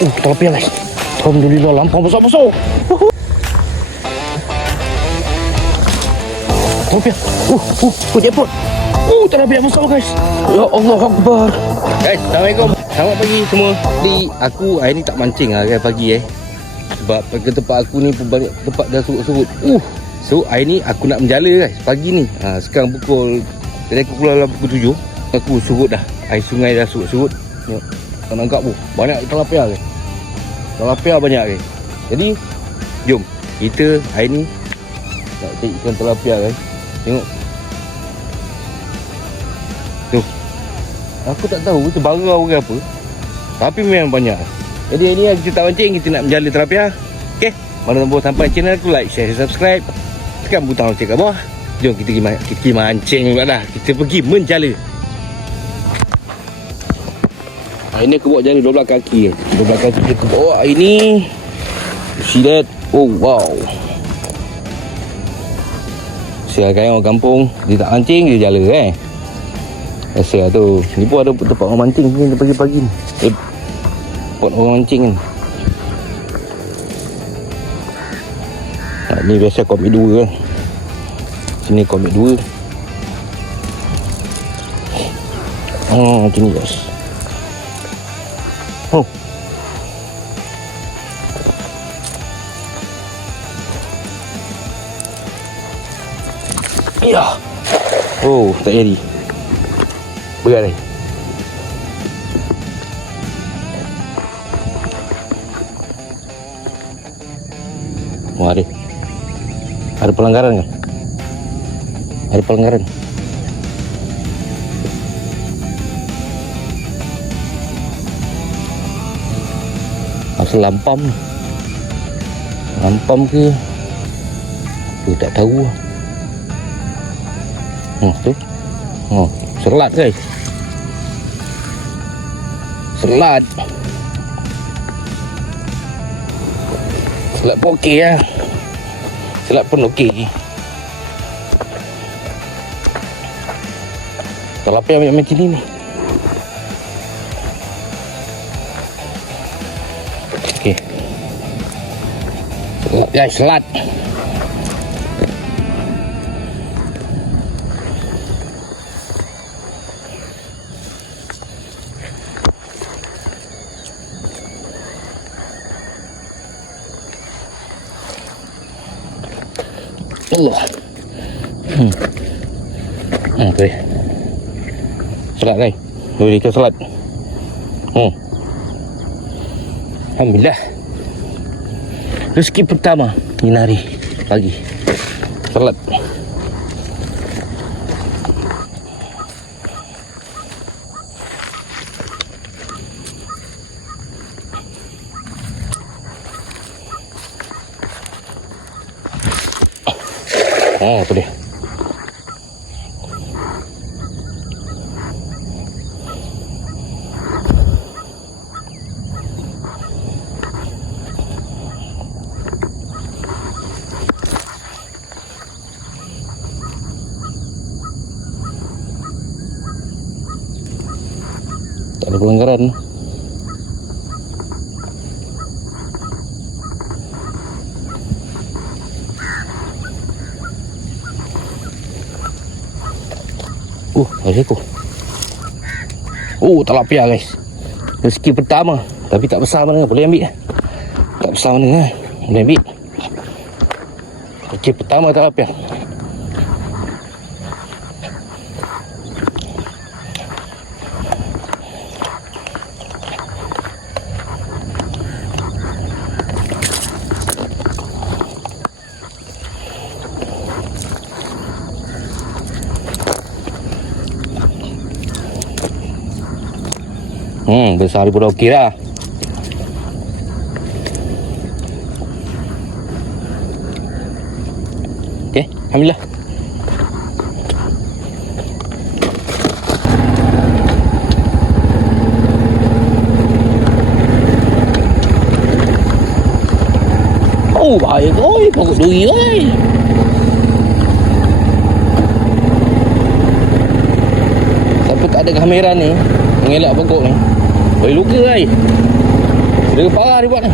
Tilapia guys. Alhamdulillah, lampau besar-besar. Tilapia. Jackpot. Tilapia besar guys. Ya Allah Akbar. Guys, Assalamualaikum. Selamat pagi semua. Jadi aku hari ni tak mancing lah pagi sebab ke tempat aku ni banyak tempat dah surut-surut. So hari ni aku nak menjala guys pagi ni. Sekarang dari aku keluar dalam pukul 7. Aku surut dah. Air sungai dah surut-surut. Tengok. Tak nampak pun. Banyak tilapia guys. Tilapia banyak guys. Jadi jom kita hari ni nak cari ikan tilapia guys. Tengok. Tu. Aku tak tahu itu barau ke apa. Tapi memang banyak. Jadi hari ni kita tak mancing, kita nak menjala tilapia. Okey. Mana nombor sampai channel aku, like, share, subscribe. Tekan butang lonceng kat bawah. Jom kita pergi mancing pula dah. Kita pergi menjala. Hari ni aku bawa jala 12 kaki. 12 kaki kita bawa hari ni. See that? Oh wow. Silakan orang kampung, dia tak mancing, dia jala Biasa tu. Ni pun ada tempat orang mancing ni pagi-pagi ni. Tempat orang mancing kan. Ni biasa komik 2 kan. Sini komik 2. Macam ni guys. Ya. Tak jadi. Berat ni. Wah, ada pelanggaran kan? Ada pelanggaran. Asal lampam ke? Aku tak tahu. Tu. Selat guys. Selat pun okey lah. Selat pun okey. Tilapia macam ni. Okey. Selat guys, selat. Allah. Tu. Selat guys. Boleh ikan selat. Alhamdulillah. Rezeki pertama ni hari pagi. Selat. Tu dia. Tak ada pelanggaran. Ada aku. Tilapia guys. Rezeki pertama. Tapi tak besar mana. Boleh ambil. Tak besar mana. Boleh ambil. Rezeki pertama tilapia. Besar pun okey lah. Okey, alhamdulillah. Bahaya koi, pokok duri koi. Siapa tak ada kamera ni, mengelak pokok ni, boleh luka koi. Dia parah dia buat ni.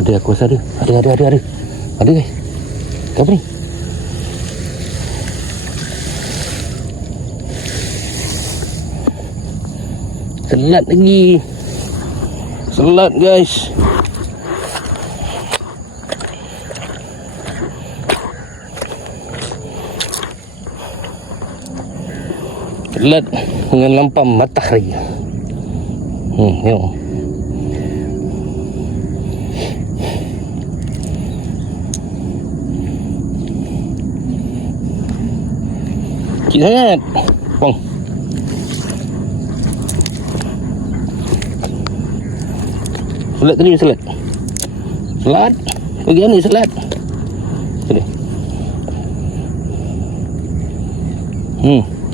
Ada, aku rasa ada. Ada guys. Apa ni? Selat lagi. Selat guys. Selat dengan lampu matahari. Tengok. Kecil sangat. Bang. Selat tadi, selat. Selat. Bagi mana selat? Sini.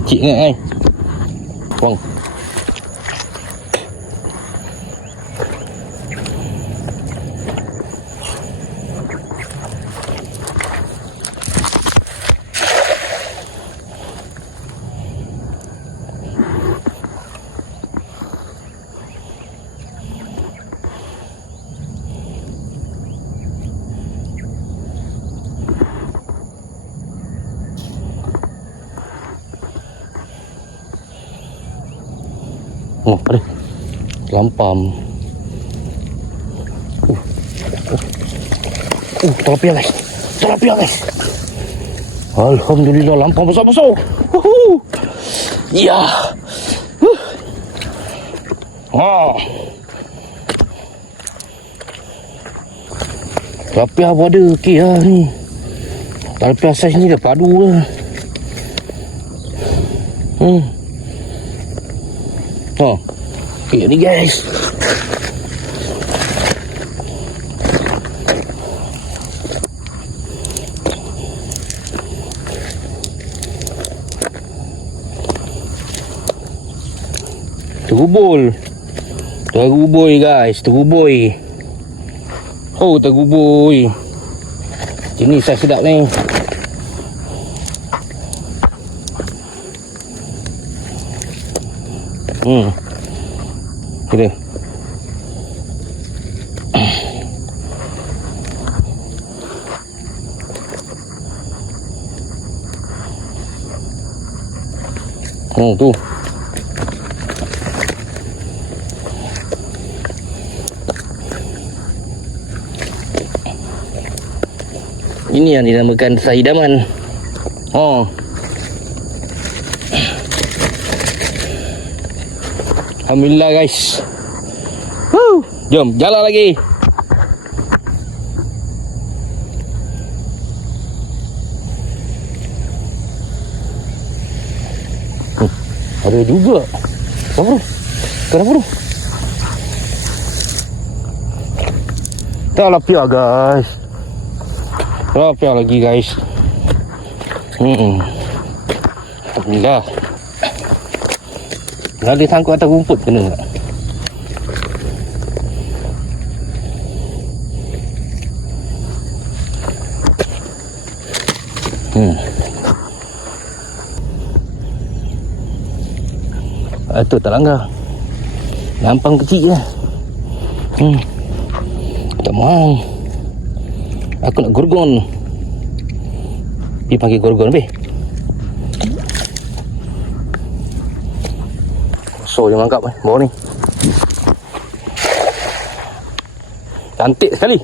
Kecil sangat kan? Bang. Oh, ada lampam. Tilapia guys. Tilapia guys. Alhamdulillah, lampam besar-besar. Ya. Tilapia pun ada. Okey lah ni. Tilapia saiz ni dah padu lah. Okey ni guys. Terubul. Terubui guys, terubui. Oh, terubui. Ini saiz sedap ni. Kira. Tu. Ini yang dinamakan saidaman. Alhamdulillah guys. Jom jalan lagi. Ada juga. Kenapa tu? Tilapia guys. Tilapia lagi guys. Alhamdulillah. Kalau dia sangkut atas rumput kena tak? Itu tak langgar. Lampang kecil lah. Tak mau. Aku nak gorgon. Pergi panggil gorgon lebih. So yang angkat bawah ni. Cantik sekali.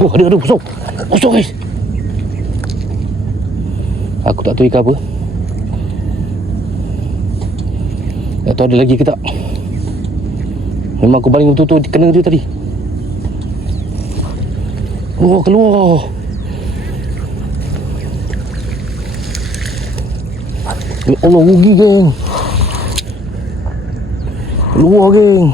Ada besar. Besar guys. Aku tak tahu ikan apa. Tak tahu ada lagi ke tak. Memang aku baling betul-betul kena dia tadi. Keluar. Ya Allah, rugi geng. Keluar geng.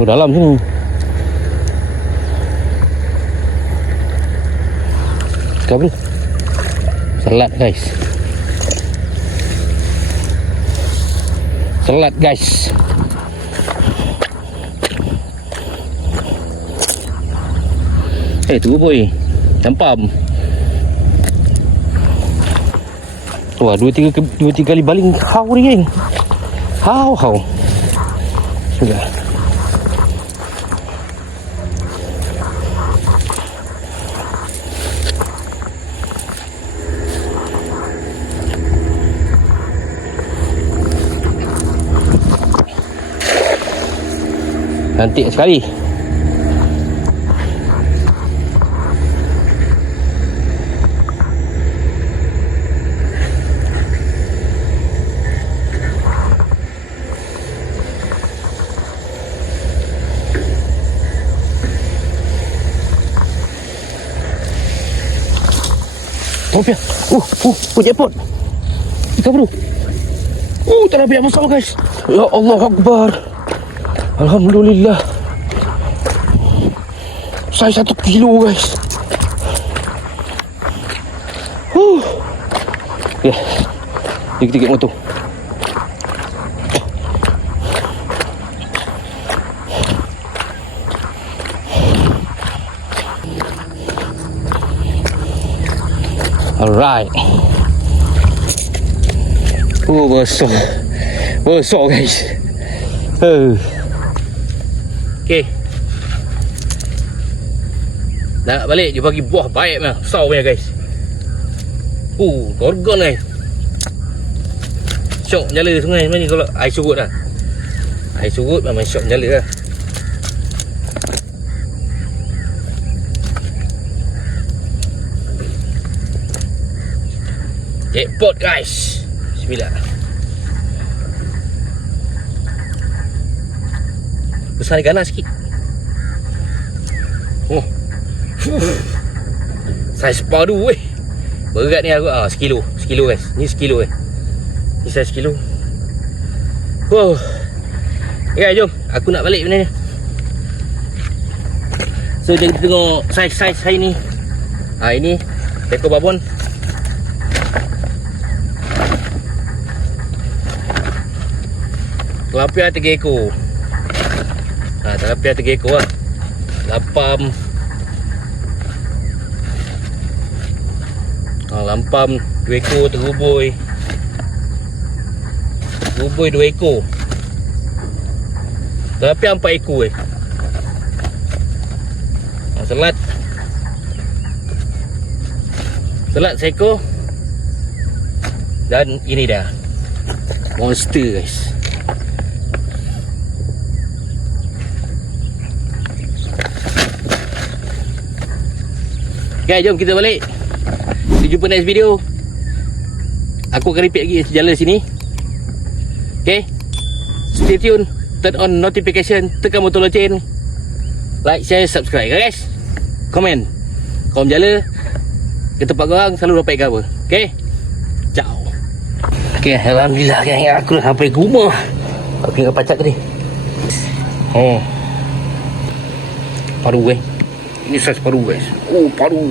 Oh, dalam sini. Kau bro. Selat guys. Selat guys. Tunggu boy. Campam. Wah, dua tiga kali baling hau ni geng. Hau. Sudah. Cantik sekali. Tilapia. Jackpot. Ikan bro. Tilapia besar guys. Ya Allah Akbar. Alhamdulillah. Saya 1 kilo guys. Ya. Dikit-dikit motor. Alright. Besar guys. Okay. Nak balik dia bagi buah baik mah. Besar punya guys. Gorgon guys. Syok menjala sungai ni kalau air surut lah. Air surut memang syok menjala lah. Jackpot guys. Bismillah. Besar ganas sikit. Saiz padu weh. Berat ni aku sekilo guys. Ni sekilo Ni saiz sekilo. Okay, jom. Aku nak balik benda ni. So kita tengok saiz hari ni. Ini ekor babon. Tilapia 3 ekor. Tilapia 3 ekor lah. Lampam 2 ekor, teruboi 2 ekor. Tilapia 4 ekor Selat seekor. Dan ini dah monster guys. Okay, jom kita balik. Kita jumpa next video. Aku akan repeat lagi jalan sini. Okay, stay tune. Turn on notification. Tekan butang loceng. Like, share, subscribe guys. Komen. Kau menjala ke tempat korang selalu dapat cover. Okay, ciao. Okay, alhamdulillah gang, aku dah sampai ke rumah. Aku tinggal pacak tadi. Paru Ini saiz paru guys. Paru.